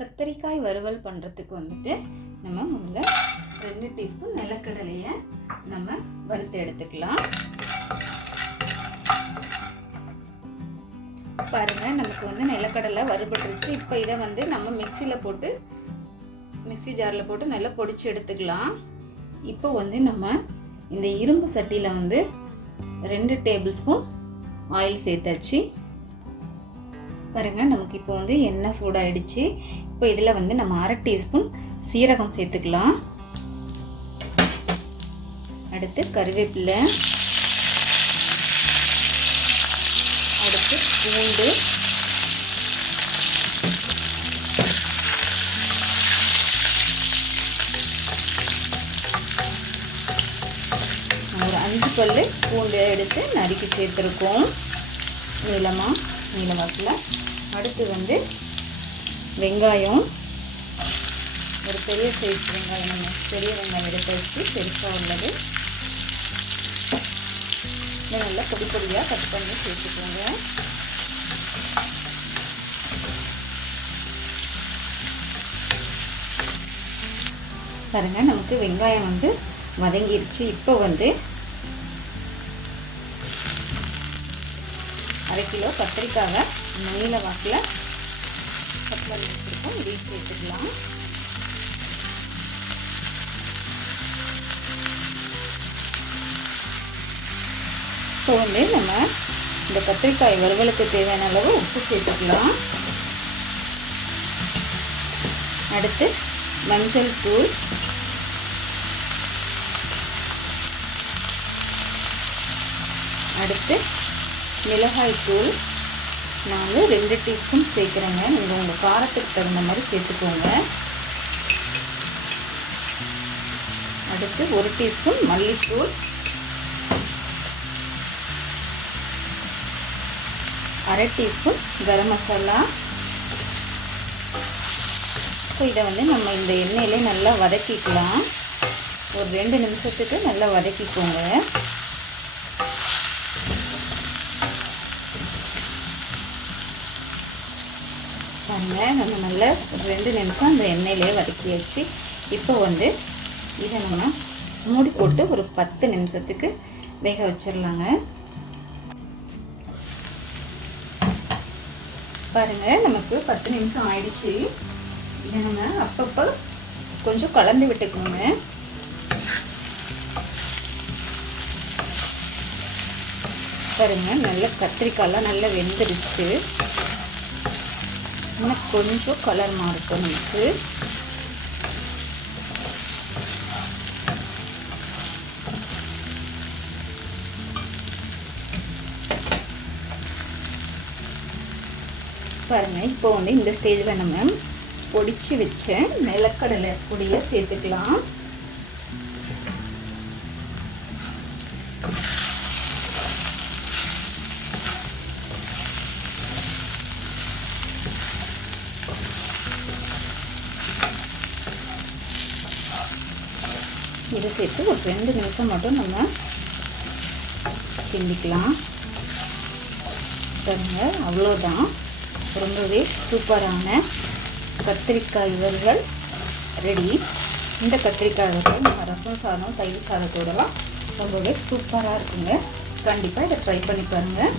கத்தரிக்காய் வறுவல் பண்ணுறதுக்கு வந்துட்டு நம்ம முதல்ல 2 டீஸ்பூன் நிலக்கடலையை நம்ம வறுத்து எடுத்துக்கலாம். பாருங்கள், நமக்கு வந்து நிலக்கடலை வறுபட்டுருச்சு. இப்போ இதை வந்து நம்ம மிக்ஸி ஜாரில் போட்டு நல்லா பொடிச்சு எடுத்துக்கலாம். இப்போ வந்து நம்ம இந்த இரும்பு சட்டியில் வந்து 2 டேபிள் ஸ்பூன் ஆயில் சேர்த்தாச்சு. பாருங்கள், நமக்கு இப்போ வந்து எண்ணெய் சூடாயிடுச்சு. இப்போ இதில் வந்து நம்ம 1/2 டீஸ்பூன் சீரகம் சேர்த்துக்கலாம். அடுத்து கருவேப்பிலை, அடுத்து பூண்டு, ஒரு 5 பல்லு பூண்டு எடுத்து நறுக்கி சேர்த்துருக்கோம் நீளவாக்கில். அடுத்து வந்து வெங்காயம், ஒரு பெரிய சைஸ் வெங்காயம், நம்ம பெரிய வெங்காயம் எடுத்து வச்சு பெருசாக உள்ளது நல்லா பொடி பொடியாக கட் பண்ணி சேர்த்துக்கோங்க. பாருங்கள், நமக்கு வெங்காயம் வந்து வதங்கிருச்சு. இப்போ வந்து 1/2 கிலோ கத்திரிக்காவை நீல வாக்கில் கட் பண்ணி வச்சுருக்கோம். இதையும் சேர்த்துக்கலாம். இப்போ வந்து நம்ம இந்த கத்திரிக்காய் வறுவலுக்கு தேவையான அளவு உப்பு சேர்த்துக்கலாம். அடுத்து மஞ்சள் தூள், அடுத்து மிளகாய் தூள் நான் வந்து 2 டீஸ்பூன் சேர்க்குறேங்க. நீங்கள் உங்கள் காரத்துக்கு தகுந்த மாதிரி சேர்த்துக்கோங்க. அடுத்து 1 டீஸ்பூன் மல்லித்தூள், 1/2 டீஸ்பூன் கரம் மசாலா. இப்போ இதை வந்து நம்ம இந்த எண்ணெயிலே நல்லா வதக்கிக்கலாம். ஒரு 2 நிமிஷத்துக்கு நல்லா வதக்கிக்கோங்க. பாருங்கள், நம்ம நல்லா ஒரு 2 நிமிஷம் அந்த எண்ணெயிலே வதக்கியாச்சு. இப்போ வந்து இதை நம்ம மூடி போட்டு ஒரு 10 நிமிஷத்துக்கு வேக வச்சிடலாங்க. பாருங்கள், நமக்கு 10 நிமிஷம் ஆயிடுச்சு. இதை நம்ம அப்பப்போ கொஞ்சம் கலந்து விட்டுக்கோங்க. பாருங்கள், நல்லா கத்திரிக்காயெலாம் நல்லா வெந்துருச்சு. இன்னும் கொஞ்சம் கலர் மாறும் நமக்கு. பாருங்கள், இப்போ வந்து இந்த ஸ்டேஜில் நம்ம பொடிச்சு வச்ச நிலக்கடலை பொடியை சேர்த்துக்கலாம். இதை சேர்த்து ஒரு 2 நிமிஷம் மட்டும் நம்ம கிண்டிக்கலாம். பாருங்க, அவ்வளோதான். ரொம்பவே சூப்பரான கத்திரிக்காய் வறுவல் ரெடி. இந்த கத்திரிக்காய் வறுவல் நம்ம ரசம் சாதம், தயிர் சாதத்தோடலாம் ரொம்பவே சூப்பராக இருக்குங்க. கண்டிப்பாக இதை ட்ரை பண்ணி பாருங்கள்.